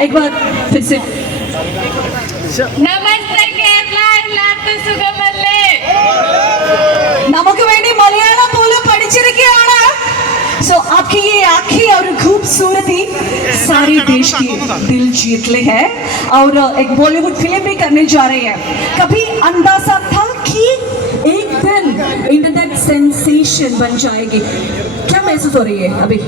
एक बार फिर से नमस्ते കേരള എല്ലാവർക്കും സുഖമല്ലേ നമുക്ക് വേണ്ടി മലയാളം പോലും പഠിച്ചിരിക്കുകയാണ് सो आपकी ये आँखें और खूबसूरती सारे देश की दिल जीत ली है और एक बॉलीवुड फिल्म भी करने जा रही है कभी अंदाजा था कि एक दिन इंटरनेट सेंसेशन बन जाएगी क्या महसूस हो रही है अभी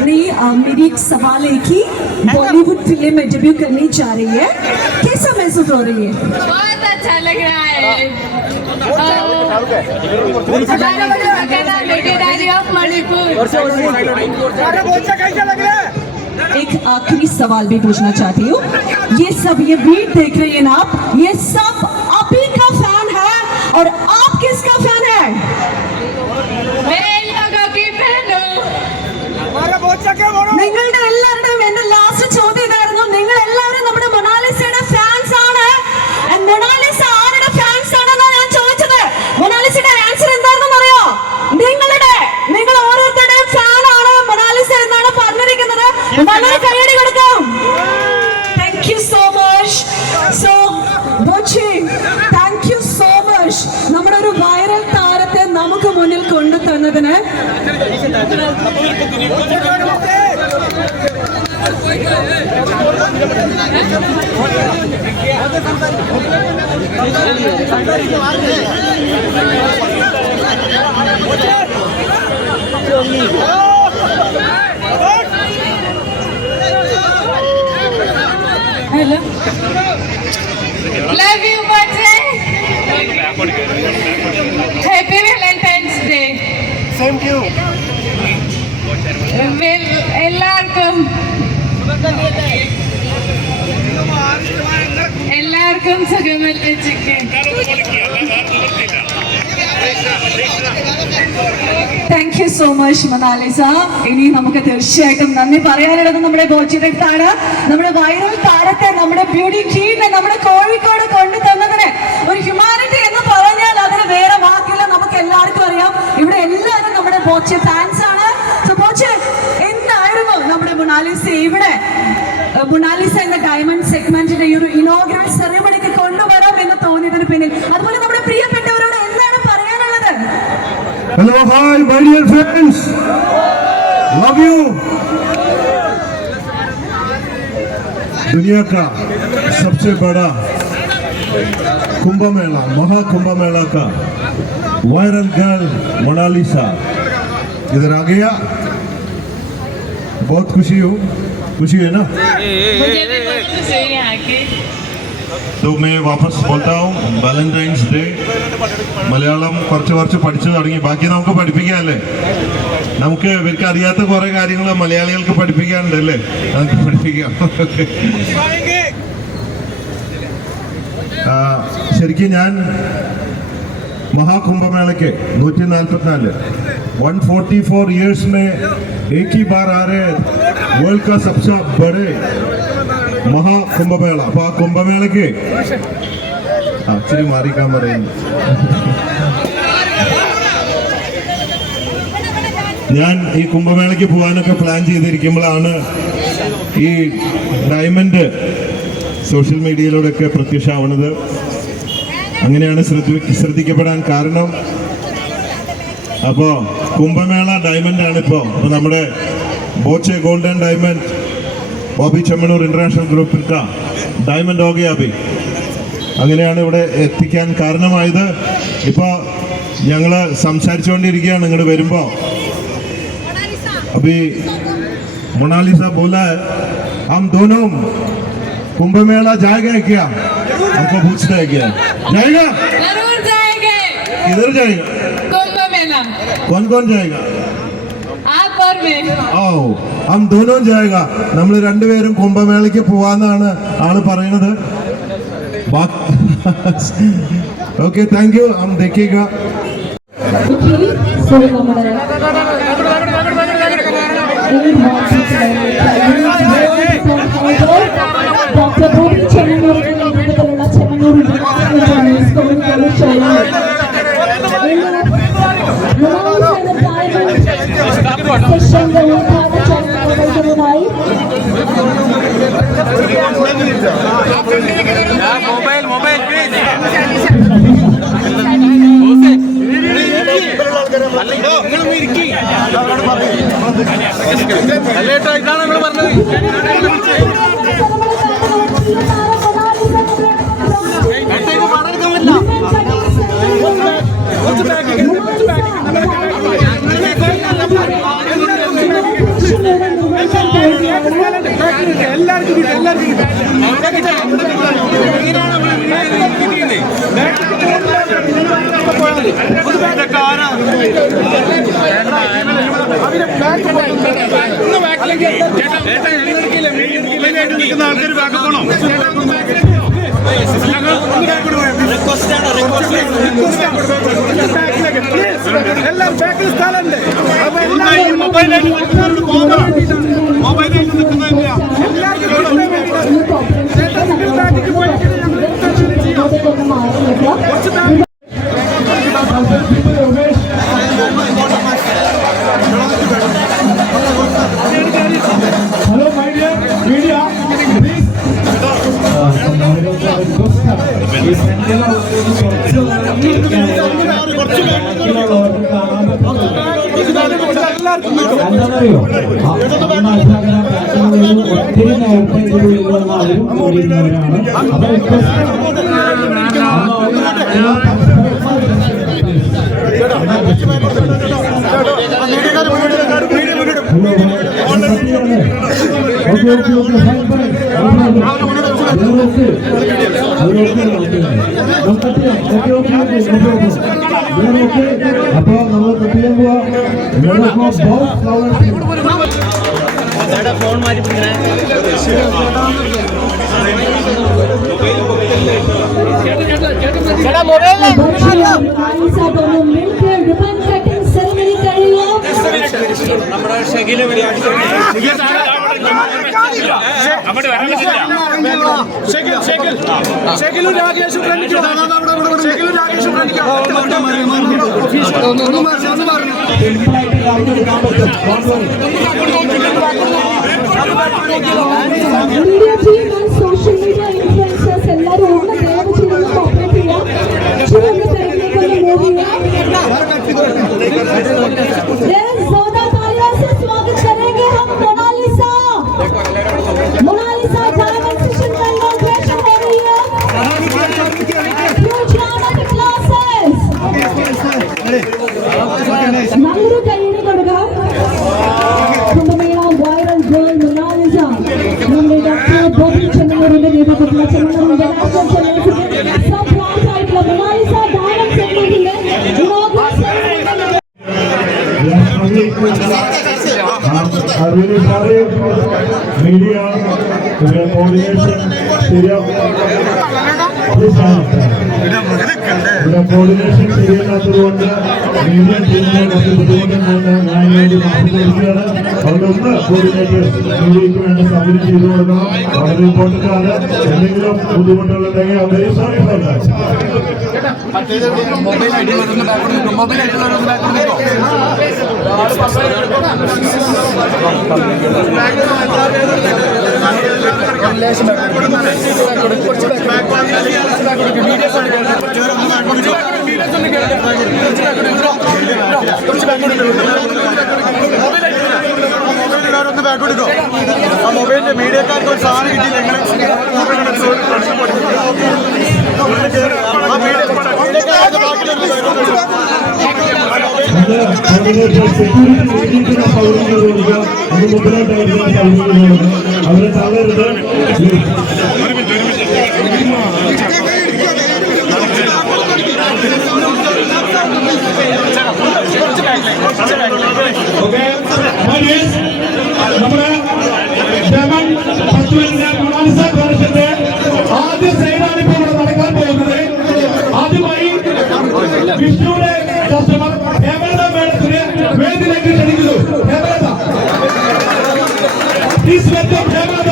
नहीं मेरी एक सवाल है कि बॉलीवुड फिल्म में डेब्यू करनी जा रही है कैसा महसूस हो रही है बहुत अच्छा लग रहा है एक आखिरी सवाल भी पूछना चाहती हूँ ये सब ये वीडियो देख रहे हैं ना आप ये सब आप ही का फैन है और आप किसका फैन है നിങ്ങളുടെ എല്ലാവരുടെയും എന്റെ ലാസ്റ്റ് ചോദ്യം ഇതായിരുന്നു നിങ്ങൾ എല്ലാവരും നമ്മുടെ മൊണാലിസയുടെ ഫാൻസ് ആണ് മൊണാലിസ ആരുടെ ഫാൻസ് ആണെന്നാണ് ഞാൻ ചോദിച്ചത് മൊണാലിസയുടെ ആൻസർ എന്താണെന്ന് അറിയോ നിങ്ങൾ ഓരോരുത്തരുടെയും ഫാൻ ആണ് മൊണാലിസ എന്നാണ് പറഞ്ഞിരിക്കുന്നത് വളരെ കൈയടി കൊടുക്കാം thank you so much so Bochi thank you so much നമ്മുടെ ഒരു വൈറൽ താരത്തെ നമുക്ക് മുന്നിൽ കൊണ്ടു തന്നതിന് हेलो लव यू बच्चे happy Valentine's day same to you എല്ലാവർക്കും സുഖമല്ലേ chicken thank you so much Monalisa ഇനി നമുക്ക് തീർച്ചയായിട്ടും നന്ദി പറയാനുള്ളത് നമ്മുടെ ബോച്ചിയുടെ അടുത്താണ് നമ്മുടെ വൈറൽ താരത്തെ നമ്മുടെ ബ്യൂട്ടി ക്വീനെ നമ്മുടെ കോഴിക്കോട് കൊണ്ടു തന്നതിന് ഒരു ഹ്യൂമാനിറ്റി എന്ന് പറഞ്ഞാൽ അതിന് വേറെ വാക്കില്ല നമുക്ക് എല്ലാവർക്കും അറിയാം ഇവിടെ എല്ലാവരും നമ്മുടെ ബോച്ചെ ഫാൻസ് ആണ് സോ ബോച്ചെ എന്തായിരുന്നു നമ്മുടെ മൊണാലിസ ഇവിടെ മൊണാലിസ എന്ന ഡയമണ്ട് സെഗ്മെന്റിന്റെ ഈ ഒരു ഇനോഗ്രൽ സെറിമണിക്ക് കൊണ്ടുവരാം എന്ന് തോന്നിയതിന് പിന്നിൽ അതുപോലെ നമ്മുടെ പ്രിയപ്പെട്ടവരോട് എന്താണ് പറയാനുള്ളത് hello hi my dear friends love you दुनिया का सबसे बड़ा कुंभ मेला महाकुंभ मेला का वायरल गर्ल मोनालिसा इधर आ गया बहुत खुशी है ना मुझे भी बहुत खुशी है आके तो मैं वापस बोलता हूँ വാലന്റൈൻസ് ഡേ മലയാളം കുറച്ച് പഠിച്ചു തുടങ്ങി ബാക്കി നമുക്ക് പഠിപ്പിക്കാമല്ലേ നമുക്ക് ഇവർക്ക് അറിയാത്ത കുറെ കാര്യങ്ങൾ മലയാളികൾക്ക് പഠിപ്പിക്കാനുണ്ടല്ലേ നമുക്ക് പഠിപ്പിക്കാം ശരിക്കും ഞാൻ महाकुंभमेले 144 144 ईयर्स में एक ही बार आ रहे वर्ल्ड का सबसे बड़े महाकुंभमेला അപ്പോൾ ആ കുംഭമേളയ്ക്ക് ഇച്ചിരി മാറിക്കാൻ പറയുന്നു ഞാൻ ഈ കുംഭമേളയ്ക്ക് പോകാനൊക്കെ പ്ലാൻ ചെയ്തിരിക്കുമ്പോഴാണ് ഈ ഡയമണ്ട് സോഷ്യൽ മീഡിയയിലൂടെയൊക്കെ പ്രത്യക്ഷമാവുന്നത് അങ്ങനെയാണ് ശ്രദ്ധിക്കപ്പെടാൻ കാരണം അപ്പോൾ കുംഭമേള ഡയമണ്ട് ആണ് ഇപ്പോൾ നമ്മുടെ Boche golden diamond Bobby Chemmanur international ഗ്രൂപ്പിൽ ഡയമണ്ട് हो गया अभी അങ്ങനെയാണ് ഇവിടെ എത്തിക്കാൻ കാരണമായത് ഇപ്പോൾ ഞങ്ങൾ സംസാരിച്ചുകൊണ്ടിരിക്കുകയാണ് ഇങ്ങോട്ട് വരുമ്പോൾ अभी मोनालिसा बोला है हम दोनों कुंभ मेला जाएगा क्या हमको पूछना है क्या जाएगा जरूर जाएंगे किधर जाएगा कुंभ मेला कौन जाएगा आप और मैं आओ हम दोनों जाएगा നമ്മൾ രണ്ടുപേരും കുംഭമേളയ്ക്ക് പോവാന്നാണ് ആള് പറയുന്നത് ഓക്കെ താങ്ക് യു हम देखिएगा ഡോക്ടർ ബോബി ചെമ്മണ്ണൂരിന്റെ നേതൃത്വത്തിലുള്ള ചെമ്മണ്ണൂർ ഇന്റർനാഷണൽ സ്കൂളിൽ സെഷന്റെ ഉദ്ഘാടനം നിർവഹിക്കുന്നതായി മൊബൈൽ അല്ലേട്ടോ ഇതാണ് നമ്മൾ പറഞ്ഞത്. ആൾക്കാർ ബാക്ക് പോണോ? എല്ലാം ബാക്കിൽ സ്ഥലമുണ്ട്. മൊബൈലായിട്ട് നിൽക്കുന്നില്ല. Hello, my dear media. Please. എന്താണെന്നറിയോ ഒത്തിരി നേരത്തെ ഉള്ളിലുള്ളവരും കൂടിയിരുന്നവരാണ്. അപ്പൊ നമ്മൾ കുട്ടിയെ ഫോൺ മാറ്റി പിടിക്കണേ. നമ്മുടെ ഷെഗിലെ ഷെഗിലും രാകേഷും സോഷ്യൽ മീഡിയ ഇൻഫ്ലുവൻസേഴ്സ് എല്ലാവരും ഒന്ന് ദയവ് ചെയ്ത് കോപ്പറേറ്റ് ചെയ്യാം. स्वागत करेंगे हम मोनालिसा। मोनालिसा डायमंड सेशन का इनॉग्रेशन हो रही है। Huge round of applauses. നല്ലൊരു കൈയ്യടി കൊടുക്കാം. കുംഭമേള വൈറൽ ഗേൾ മൊനാലിസ നമ്മുടെ ഡോക്ടർ ബോബി ചെമ്മണ്ണൂരിന്റെ നേതൃത്വത്തിലുള്ള ചെമ്മണ്ണൂർ ഇന്റർനാഷണൽ ചലച്ചിത്ര സംഘാടകരായിട്ടുള്ള മൊനാലിസ ഡയറക്ട് സെഗ്മെന്റിന്റെ really sorry, media, coordination, coordination ശരിയല്ലാത്തതുകൊണ്ട് മീഡിയ ടീമിനെ കുറച്ച് ബുദ്ധിമുട്ടുണ്ടെന്ന് ഞാൻ വേണ്ടി മാറ്റി കൊടുക്കുകയാണ്. അതുകൊണ്ട് കോർഡിനേറ്റർ മീഡിയയ്ക്ക് വേണ്ട സൗകര്യം ചെയ്തു കൊടുക്കണം. വളരെ ഇമ്പോർട്ടൻ്റ് ആണ്. എന്തെങ്കിലും ബുദ്ധിമുട്ടുകളുണ്ടെങ്കിൽ വെരി സോറി ഫോർ ദാറ്റ്. മൊബൈലിന്റെ മീഡിയക്കാർക്ക് ഒരു സാധനം കിട്ടിയില്ല. സെക്യൂരിറ്റി സൗകര്യങ്ങൾ കൊടുക്കുക. അത് മുതലായിട്ടായിരിക്കും സൗകര്യങ്ങൾ അവരെ തളരരുത്. നമ്മുടെ മൊണാലിസ കോളേജിന്റെ ആദ്യ സൈഡാണ് ഇപ്പോൾ ഇവിടെ നടക്കാൻ പോകുന്നത്. ആദ്യമായി വിഷ്ണുവിന്റെ കസ്റ്റമർ ഹേമലത മേഡത്തിന് വേദിയിലേക്ക് ക്ഷണിക്കുന്നു. ഹേമലത പ്ലീസ് വെൽക്കം ഹേമലത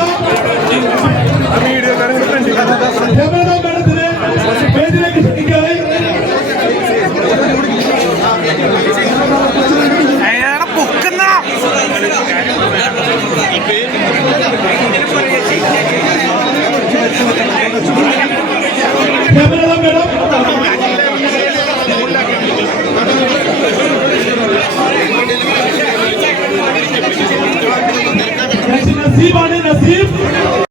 മാഡത്തിനെ വേദിയിലേക്ക് ക്ഷണിക്കായി. പൊക്കുന്ന